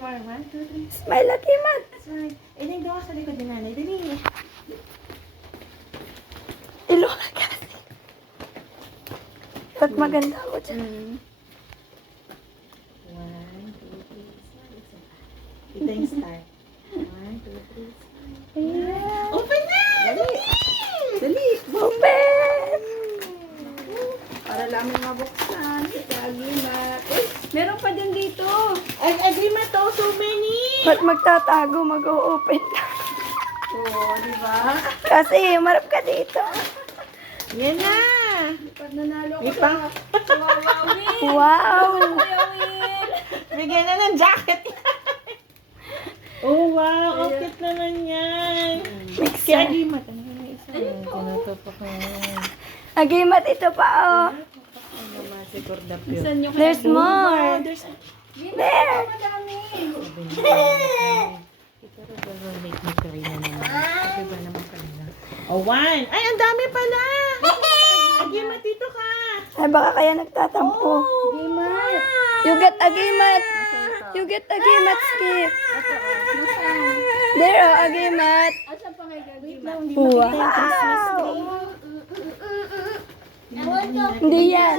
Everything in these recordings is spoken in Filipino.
more. 1, 2, 3. Smile, Agimat. Smile. Inig daw sa likod ni nanay. Dali. Ilong ka kasi. Ba't maganda ako dyan? 1, 2, 3. Smile. Ito yung start. 1, 2, 3. Smile. Open na! Dali! Dali! Open! Para lang may mabuksan. Agimat. Uy, meron pa din dito. Agimat to, so many! Ba't magtatago, mag-o-open ka? Oo, di ba? Kasi, marap ka dito. Yan na! Pag nanalo ko May sa pang... Wawawin. Wow! Wawawin. Bigyan na ng jacket. Oh, wow! Ang cute naman yan. Mix Kaya yan. Agimat. Ano na isa? Tinatupak na yan. Agimat, ito pa, oh. Ano naman si Cordapio? Saan nyo There's Wow, more. there's... There. Madami. Ito rin ba late ni Karina naman? Kasi ba naman kanina? Oh, 1! Ay, ang dami pala! Agimat, dito ka! Ay, baka kaya nagtatampo. Agimat. You get Agimat. You get Agimat skip. There, oh, Agimat. Asan pa kay Wait Agimat? lang, hindi Wow. makita yung Christmas tree. Hindi yan.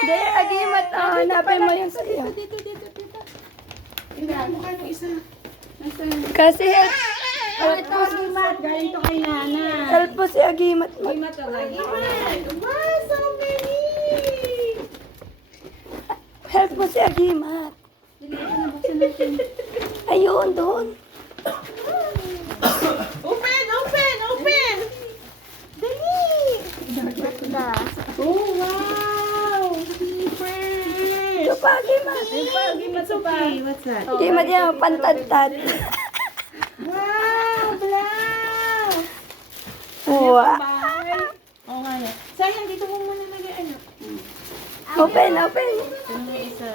There, Agimat. Oh, hanapin mo yung sa'yo. Dito, dito, dito. Hindi ko mukha ng isa. Kasi help. Oh, ito, Agimat. Galing to kay Nana. Help mo si Agimat. Agimat, oh, Agimat! Wow, so many! Help mo si Agimat. Dili, ito na, buksan natin. Ayun, doon. Open! Open! Open! Dali! Oh, wow! Sleepers! Ito pa, Agimat. Ayun pa, Agimat, ito pa. Okay, what's that? Agimat yan, pantad-tad. Wow! Blouse! Wow. Bye. Oo nga yan. Sayang, dito mo muna lagay ano. Open, open. Ito naman isa.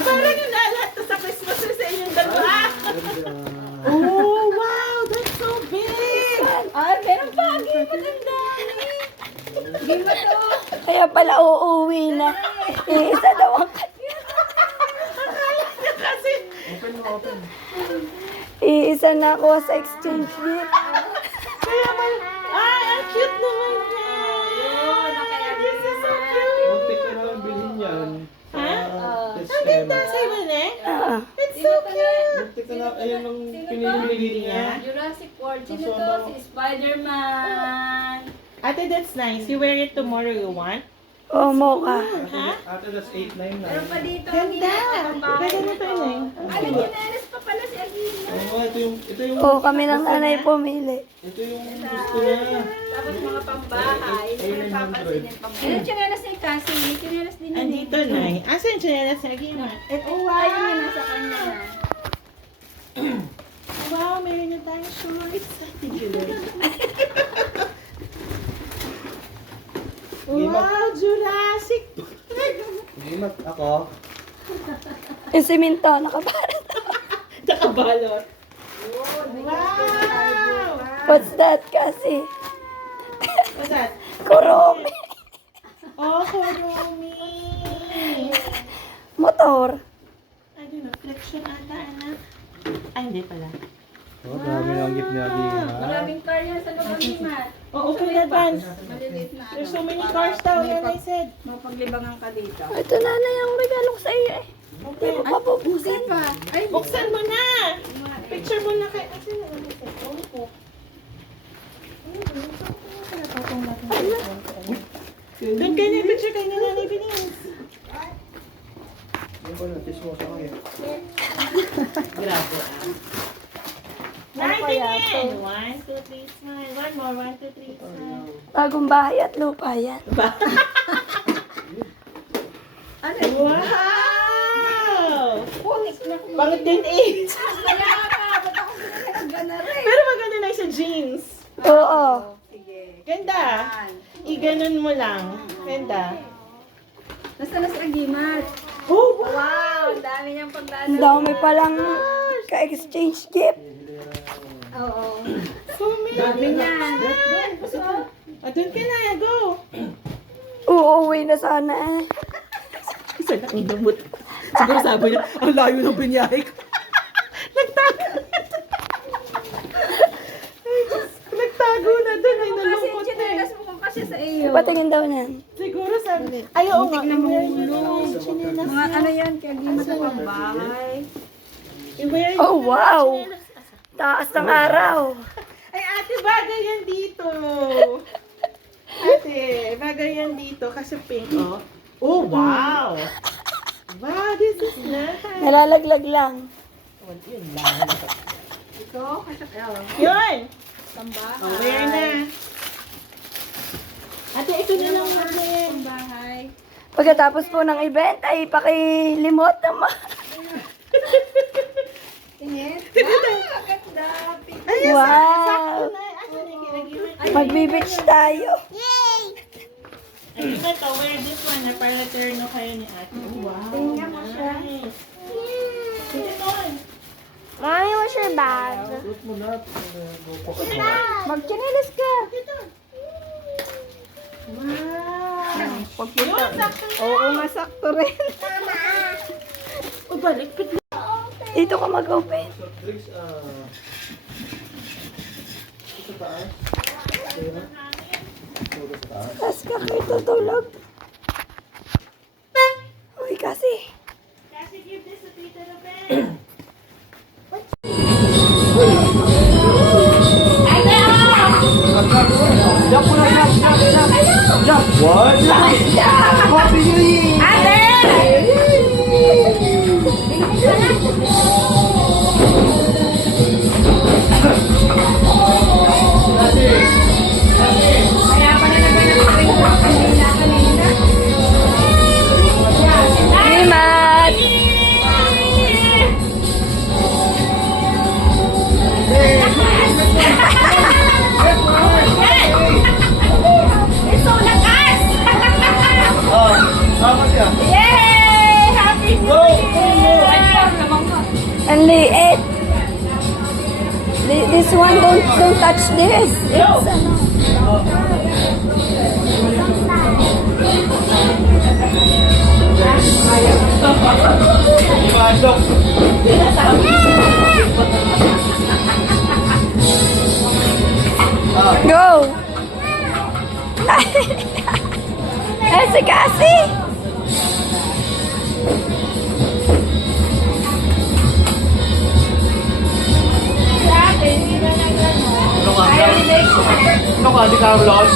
Parang yung lahat to sa Christmas tree sa inyong dalawa. Oh, wow! That's so big! Ay, meron pa, Agimat, ang dami. Agimat, oh. Kaya pala uuwi na. Iisa daw ang Akala niya kasi... Iisa na ako sa exchange gift. Kaya mal... Ay, ang cute naman niya! This is so cute! Muntik ka na lang bilhin yan. Ha? Yes, Ang ganda sa iba na eh. Ah, It's so cute! Muntik ka na, ayan ang pinili niya. Jurassic World. Sino to? Si Spider-Man. Ate, that's nice. You wear it tomorrow, you want? oh, mocha. Ha? Ate, that's 899. Meron pa dito. Ganda! Ganda na to yun eh. Ay, nagkinalas pa pala si Agimat. Oo, ito yung, Oh, kami ng nanay pumili. ito yung gusto niya. Tapos mga pambahay. Sino papansinin pa mo? Ayun, chinelas ni Cassie. Chinelas din yun. Andito na eh. Asan yung chinelas sa Agimat? Oh, wow. Ayun yung nasa kanya na. Wow, meron na tayong shorts. Did you learn? Wow, Jurassic! Gimat ako. Yung siminto, nakabarat. Nakabalot. Wow! What's that kasi? What's that? Kuromi. Oh, Kurumi! Motor. I don't know, flexion ata, anak. Ay, hindi pala. Oh, dami ng gift niya, Gimat. Maraming car yan sa loob ng Agimat. Oh, open na advance. Maliliit na There's so many cars daw, yan I said. Mapaglibangan ka dito. Ito nanay ang regalo ko sa iyo eh. Hindi mo pa bubuksan. Ay, Buksan mo na! Picture mo na kay... Asan na ano sa phone ko? Doon kayo na picture kayo ni Nanay Denise. Yung ba natin mo sa kanya? Grabe ah. Nightingale! 1, 2, 3, smile. One more, 1, 2, 3, smile. Bagong bahay at lupa yan. Wow! Pang 10 age. kaya ka. Ba't ako pinagana rin? Pero maganda na sa jeans. Oo. Sige. Ganda. I-ganon mo lang. Ganda. Nasa na si Agimat? Oh, wow! Wow, ang dami niyang pagdano. Ang dami palang ka-exchange gift. Oo. So many. Dami niyan. Ah, doon ka na. Go. Uuwi na sana eh. Sa laking damot. Siguro sabi niya, ang layo ng binyahe ko. Nagtago. Ay, Diyos ko, nagtago na doon. Ay, Kasi nalungkot na eh. chinelas mo kung kasi sa iyo. Patingin daw niyan. Siguro sabi. Ay, oo nga. I-wear niyo na yung chinelas Mga niya. ano yan, kaya di mo sa pambahay. I-wear niyo Oh, na wow. yung chinelas. Taas ng araw. Ay, ate, bagay yan dito. Ate, bagay yan dito kasi pink, oh. Oh, wow. Wow, this is nice. Nalalaglag lang. Oh, yun lang. Ito, kasi Yun. pambahay. Oh, wear na. Ate, ito na lang natin. Pambahay. Pagkatapos po ng event ay pakilimot naman. Tingin. Ah, ganda. Pink. Ay, Wow. sakto na. Asan na yung ginagimit? Magbe-beach tayo. Ay, ito, wear this one na para turno kayo ni ate. Wow. Tingnan mo siya. Nice. Ito. Mommy, what's your bag? Suot mo na. GoPro ka. Magchinelas ka. Wow. Pagpunta. Yun, sakto na. Oo, masakto rin. O, balik. Dito ka mag-open. Soft drinks, ito taas. Ito na. Ito taas. Tapos ka kayo tutulog. Uy, kasi. Kasi give this to Tita Robert. What? Happy New Year! Limat! Oh, sama siya. Go! Ang liit. This one, don't touch this. It's ano. Imasok. Go! Ay, si Cassie! Ano ka? Ano ka, di Carlos?